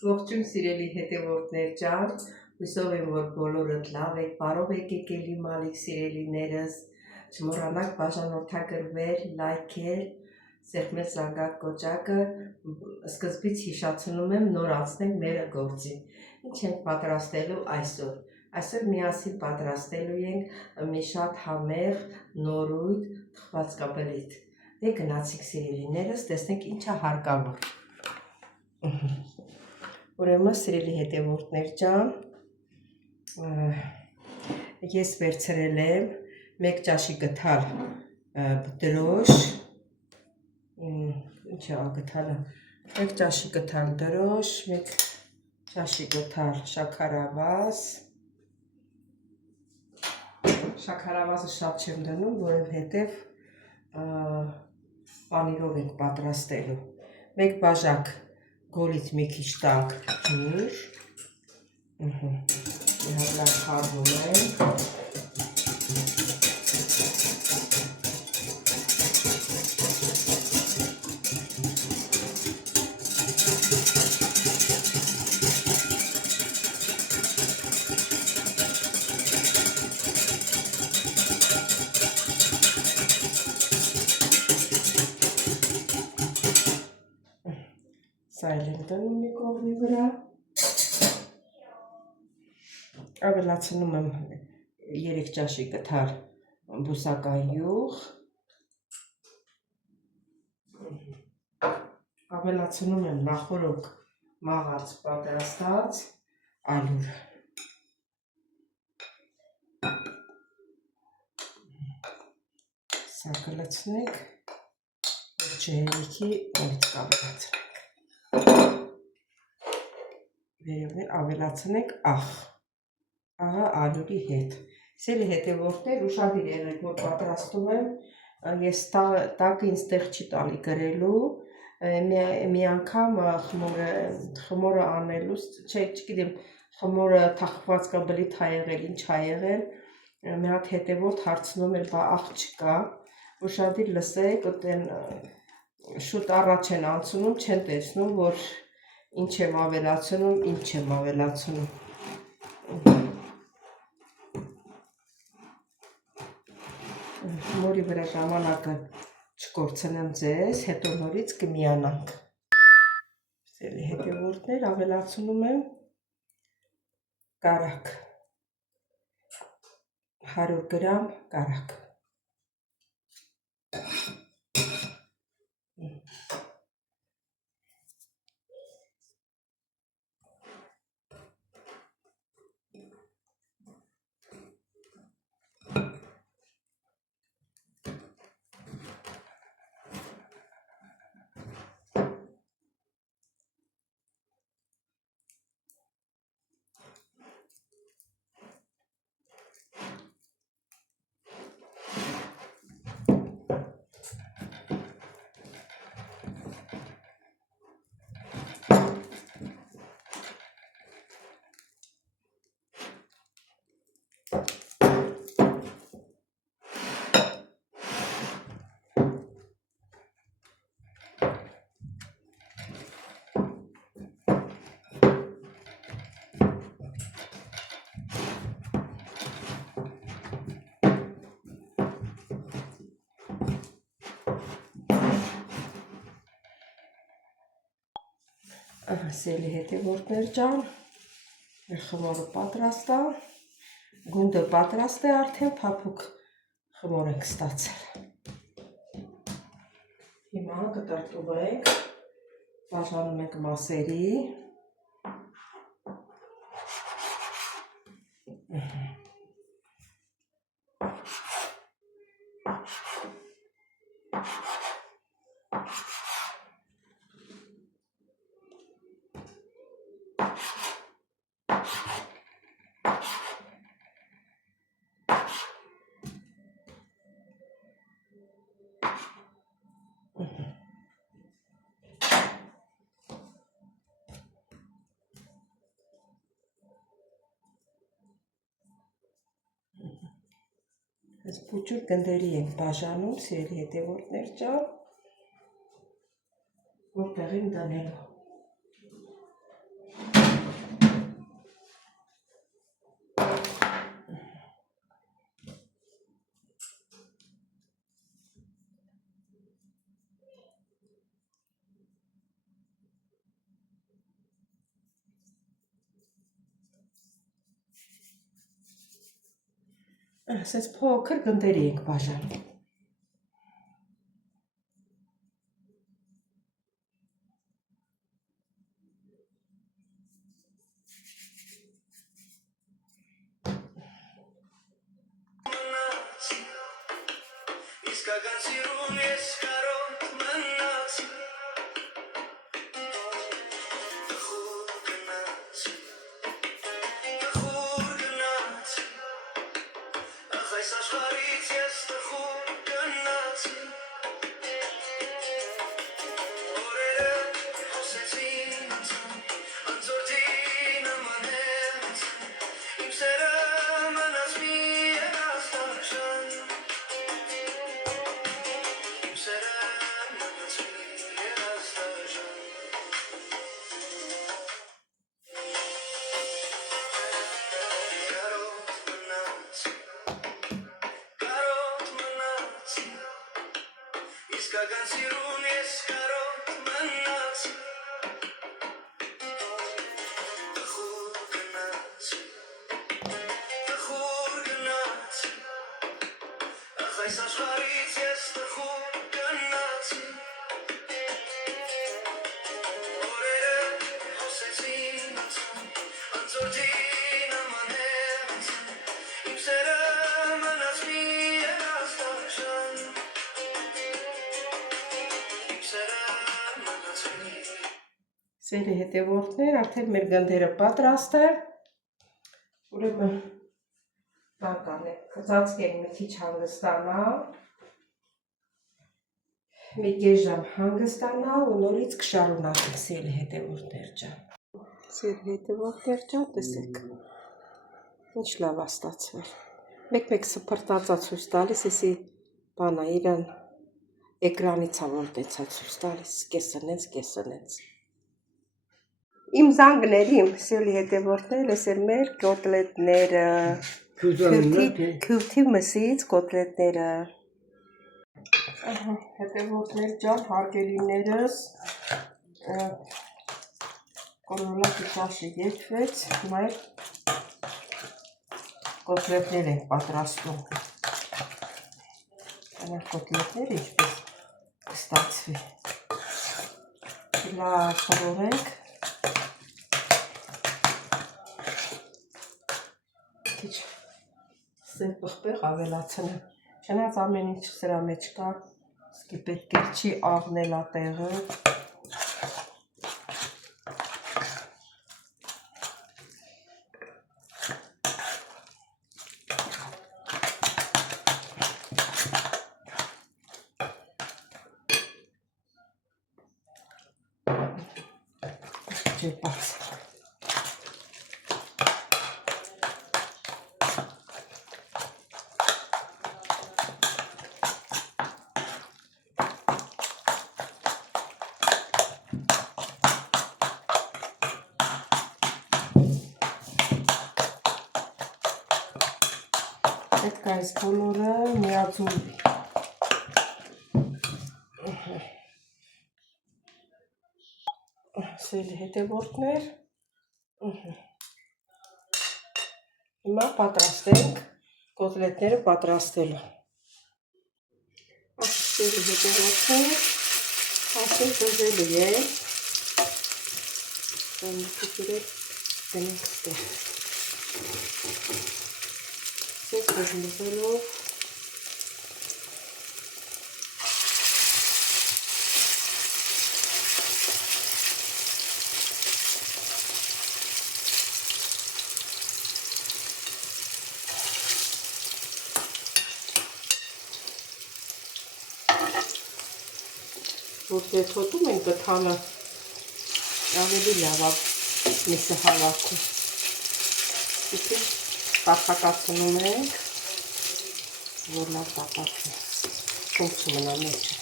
Ողջույն սիրելի հետևորդներ ջան, հույսով եմ, որ բոլորդ լավ եք, բարով եք եկել իմ ալիք սիրելիներս, չմոռանաք բաժանորդագրվել, լայքել, սեղմել զանգակ կոճակը, սկզբից հիշեցնում եմ նոր անցնել մեր գործին։ Ինչ ենք պատրաստելու այսօր։ Այսօր միասին պատրաստելու ենք մի շատ համեղ, նորույթ թխվածքաբլիթ։ Դե գնացինք սիրելիներս, տեսնենք ինչա հարկավոր։ Ուրեմն սիրելի հետևորդներ ջան, ես վերցրել եմ 1 ճաշի գթալ դրոշ, ինչ է գթալը, 1 ճաշի գթալ դրոշ, 1 ճաշի գթալ շաքարավազ, շաքարավազը շատ չեմ դնում, որովհետև պանիրով ենք պատրաստելու, 1 բաժակ գոլից մի քիչ տանք ջուր, իհարկե խառնում ենք, սա էլ եմ դնում մի կողմի վրա, ավելացնում եմ 3 ճաշի գթալ բուսական յուղ, ավելացնում եմ նախորոք մաղած պատրաստած ալյուր, սա կլցնենք, որ չհերիքի նորից կավելացնենք, վերևներ ավելացնենք աղը ալյուրի հետ, սիրելի հետևորդներ ուշադիր եղեք, որ պատրաստում եմ, ես տակը ինձ տեղ չի տալի գրելու, մի անգամ խմորը անելուց, չգիտեմ, խմորը թխվածքաբլիթ ա եղել, ինչ ա եղել, մի հատ հետևորդ հարցնում էր, բա աղ չկա, ուշադիր լսեք, շուտ առաջ են անցնում, չեն տեսնում, որ ինչ եմ ավելացնում, ինչ չեմ ավելացնում, նորի վրա ժամանակը չկորցնեմ ձեզ, հետո նորից կմիանանք, սիրելի հետևորդներ, ավելացնում եմ կարակ, 100 գրամ կարակ, սիրելի հետևորդներ ջան, խմորը պատրաստ է, գունդը պատրաստ է արդեն, փափուկ խմոր ենք ստացել, հիմա կտրտուվենք, բաժանում ենք մասերի, Այս փուչուր գնդերի ենք բաժանում, սիրելի հետևորդներ ջան, որտեղ ենք դնելու։ Ասես փոքր գնդերի ենք բաժանում։ Սերի հետևորդներ, արդեն մեր գնդերը պատրաստ է, ուրեմն ծածկենք մի քիչ հանգստանա, մի կես ժամ հանգստանա ու նորից կշարունակենք սերի հետևորդներ ջան։ Սերի հետևորդներ ջան, տեսեք, ինչ լավ է ստացվել։ Մեկ-մեկ սփռտածա ցույց տալիս, էսի բանա իրան էկրանից ա որ տեցա ցույց տալիս, կեսը նենց։ Իմ զանգներիմ սելի հետևորդներ, ես էլ մեր կոտլետները, քյուրթի մսից կոտլետները։ Հետևորդներ ջան, հարգելիներս, կոլորակի ճաշը եփվեց, հիմա կոտլետներ ենք պատրաստում։ Անակ կոտլետները ինչպես կստացվի։ Լավ խորորենք։ Քիչ սեր պղպեղ ավելացնեմ, չնայած ամեն ինչ սրա մեջ կա, սկի պետք է չի աղնել ա տեղը։ Չէ բաց։ Պետք է այս բոլորը միաձուլվի։ Սելի հետևորդներ, հիմա պատրաստենք կոտլետները պատրաստելու։ Սելի հետևորդներ, ասել դժելու է, կուրեք դնենք ստեղ։ Սես բժմզելով, որ դե թոտում ենք գթանը ավելի լավ է միսը հավաքում։ Իսկ տապակացնում ենք, որ լավ տապակվի, շունչ մնա մեջը։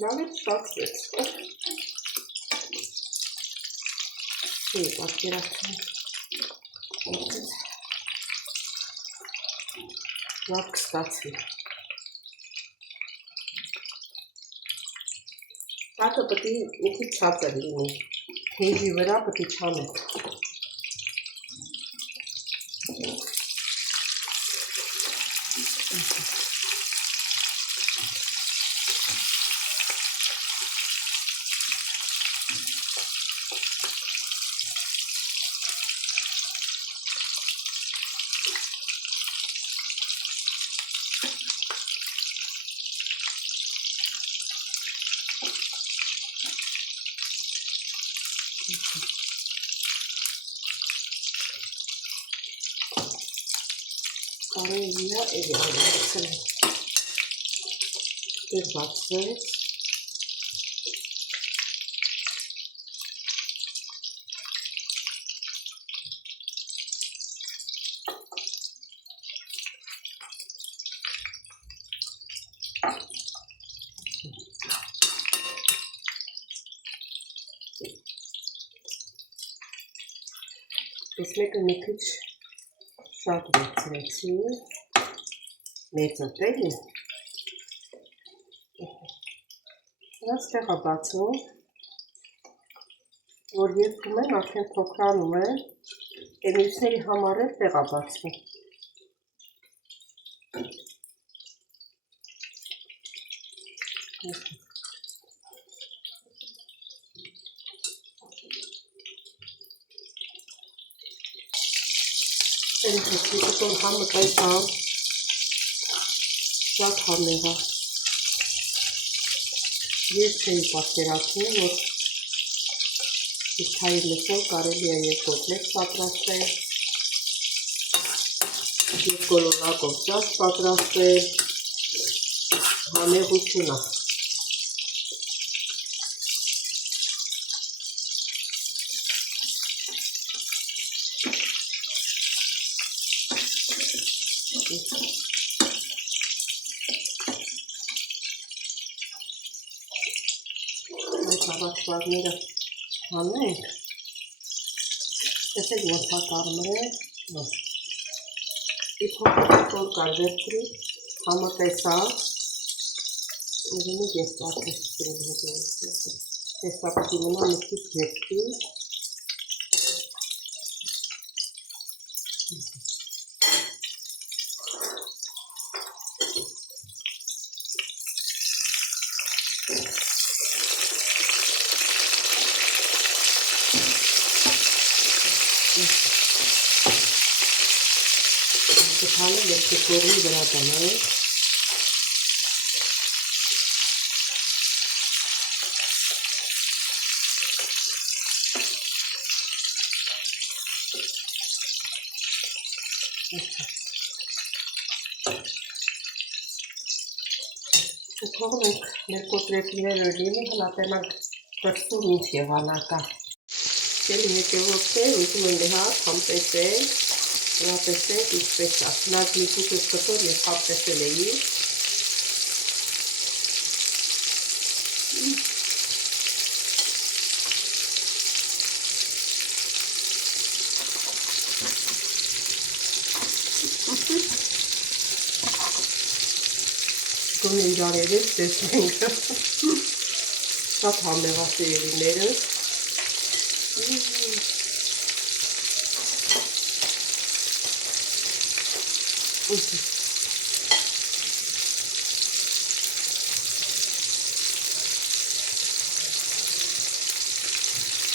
Լավ ստացվեց։ Պատկերացնում։ Լավ կստացվի։ Հատը պետք է մի քիչ ցածր լինի։ Թեժի վրա պետք է չանեք։ Կարելի է էլի բացվեց։ Ես մեկը մի քիչ շատ վերցրեցի, մեծը տելի, այստեղ է բացում, որ երկում են, արդեն փոքրանում է, մյուսների համար էլ տեղ է բացվում։ Դիտում համը կայսա, շատ համեղա, ես չէի պատկերացնում, որ իշխայի մսով կարելի է և կոտլետ պատրաստել, և կոլորակով ճաշ պատրաստել, համեղություն է։ Այդ հավաքվածները հանենք, տեսեք ոնց է կարմրել, ի փոքր կար վերցրի, համը տեսա, ուզում եք ես արդեն սիրել հետևից, տեսա պիտի մնա մի քիչ ջերքի, Հալը ես կողմի վրա տանայք, թողնենք մեր կոտլետները լինի, հլա տենանք բրծում ինչ եղանակա։ Սելի հետևորդներ, ուզում եմ մի հատ համտեսել, հլա տեսենք ինչպես է, նած մի քիչ կտոր ես համտեսել էի։ Գոնե իրար երես տեսնենք, շատ համեղա սերելիներս,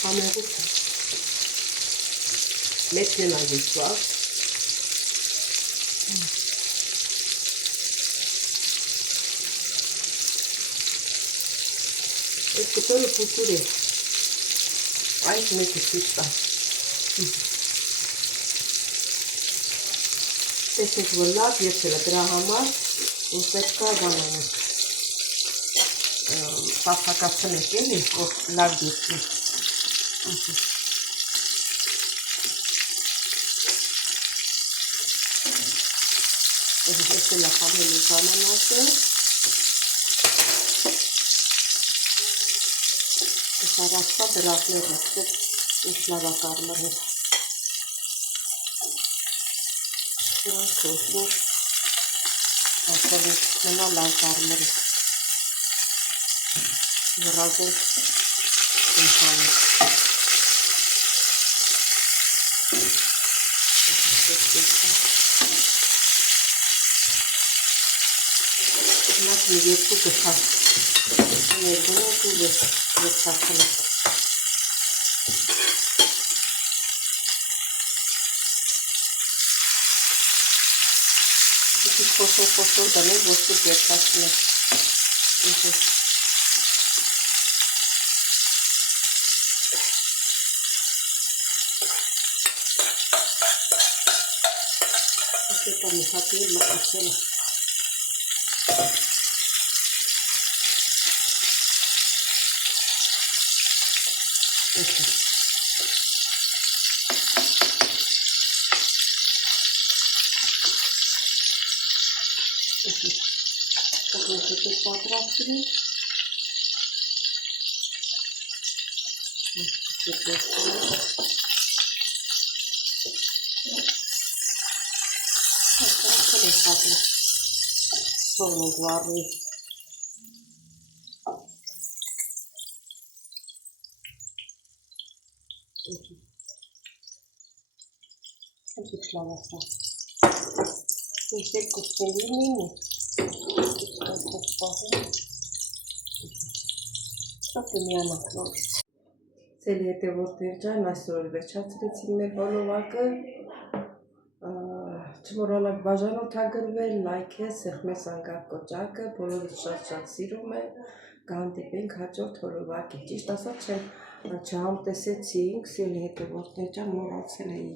համեղություն, մեջն են այգեցված, կտորը փոքր է։ Այս մեկը ցույց տա։ Տեսեք, որ լավ եփել է դրա համար, որ պետք է բանանանք։ Փափակացնենք էլի, որ լավ դեպի։ Այս է լախամելու ժամանակը։ Այս առաջվա դրախները, ինչ լավակարմրներ։ Սրանք որ ասալիք մնա լավ կարմրի։ Յուրազենք ինքանից։ Նակ մի երկու գխար։ Ներգունենք ու վերջացնենք։ Խոշոր դնել, որ սուր վերջացնենք։ Դա մի հատի մտածել է։ Պատրաստրի։ Սովնենք վարի։ Ինչ լավասա։ Ինչ երկու սելինինի։ Ստոպը միանակ նորից։ Ծելի հետևորդներ ջան, այսօր վերջացրեցին մեր հոլովակը։ Չմոռանաք բաժանորդագրվել, լայքել, սեղմել զանգակ կոճակը, բոլորը շատ սիրում են, կհանդիպենք հաջորդ հոլովակի։ Ճիշտ ասած չհամտեսեցինք, ծելի հետևորդներ ջան, մոռացել էի։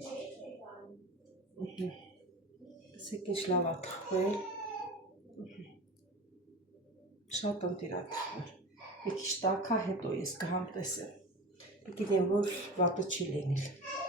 Տեսեք ինչ լավ է թխվել։ Շատ ընտիրաթխվել։ Մի քիչ տաքա, հետո ես կհամտեսեմ։ Գիտեմ, որ վատը չի լինել։